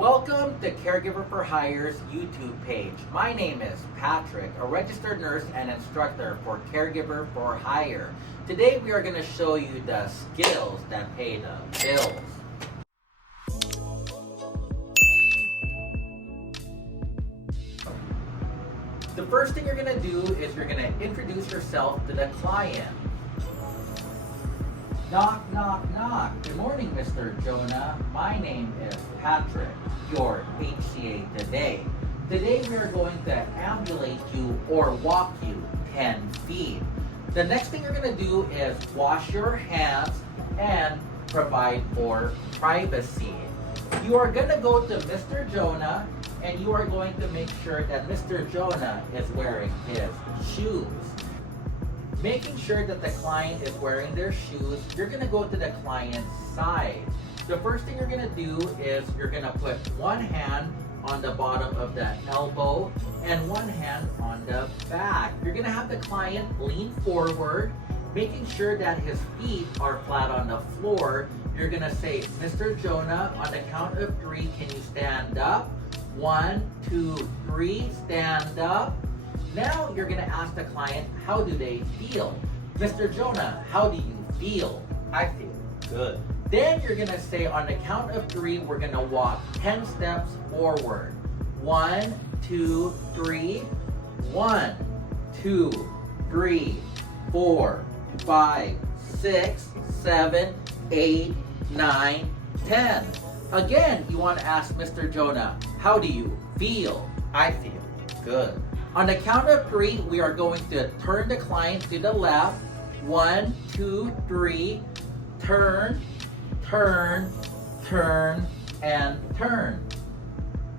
Welcome to Caregiver For Hire's YouTube page. My name is Patrick, a registered nurse and instructor for Caregiver For Hire. Today we are going to show you the skills that pay the bills. The first thing you're going to do is you're going to introduce yourself to the client. Knock, knock, knock. Good morning, Mr. Jonah. My name is Patrick, your HCA today. Today we are going to ambulate you or walk you 10 feet. The next thing you're going to do is wash your hands and provide for privacy. You are going to go to Mr. Jonah and you are going to make sure that Mr. Jonah is wearing his shoes. Making sure that the client is wearing their shoes, you're going to go to the client's side. The first thing you're going to do is you're going to put one hand on the bottom of the elbow and one hand on the back. You're going to have the client lean forward, making sure that his feet are flat on the floor. You're going to say, Mr. Jonah, on the count of 3, can you stand up? 1, 2, 3, stand up. Now you're going to ask the client, how do they feel? Mr. Jonah, how do you feel? I feel good. Then you're going to say, on the count of 3, we're going to walk 10 steps forward. 1, 2, 3. 1, 2, 3, 4, 5, 6, 7, 8, 9, 10. Again, you want to ask Mr. Jonah, how do you feel? I feel good. On the count of 3, we are going to turn the client to the left. 1, 2, 3. Turn, turn, turn, and turn.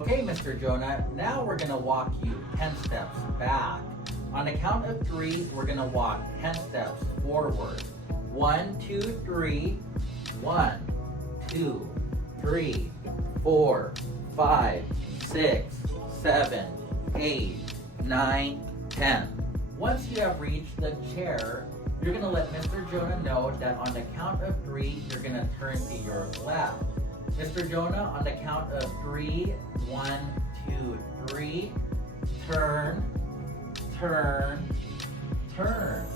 Okay, Mr. Jonah, now we're going to walk you 10 steps back. On the count of 3, we're going to walk 10 steps forward. 1, 2, 3. 1, 2, 3, 4, 5, 6, 7, 8, 9, 10. Once you have reached the chair, you're going to let Mr. Jonah know that on the count of 3, you're going to turn to your left. Mr. Jonah, on the count of 3, 1, 2, 3, turn, turn, turn.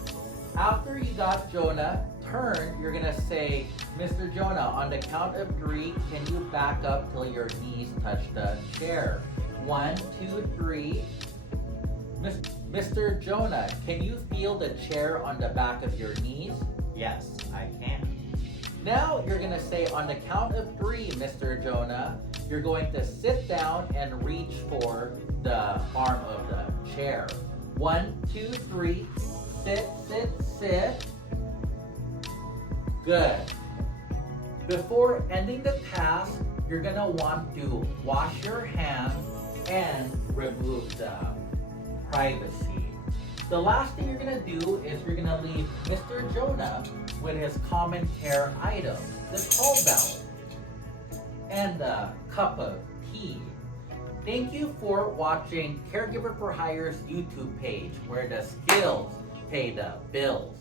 After you got Jonah turn, you're going to say, Mr. Jonah, on the count of 3, can you back up till your knees touch the chair? 1, 2, 3. Mr. Jonah, can you feel the chair on the back of your knees? Yes, I can. Now you're going to say, on the count of 3, Mr. Jonah, you're going to sit down and reach for the arm of the chair. 1, 2, 3. Sit, sit, sit. Good. Before ending the task, you're going to want to wash your hands and remove the privacy. The last thing you're going to do is you're going to leave Mr. Jonah with his common care items, the call bell and the cup of tea. Thank you for watching Caregiver For Hire's YouTube page, where the skills pay the bills.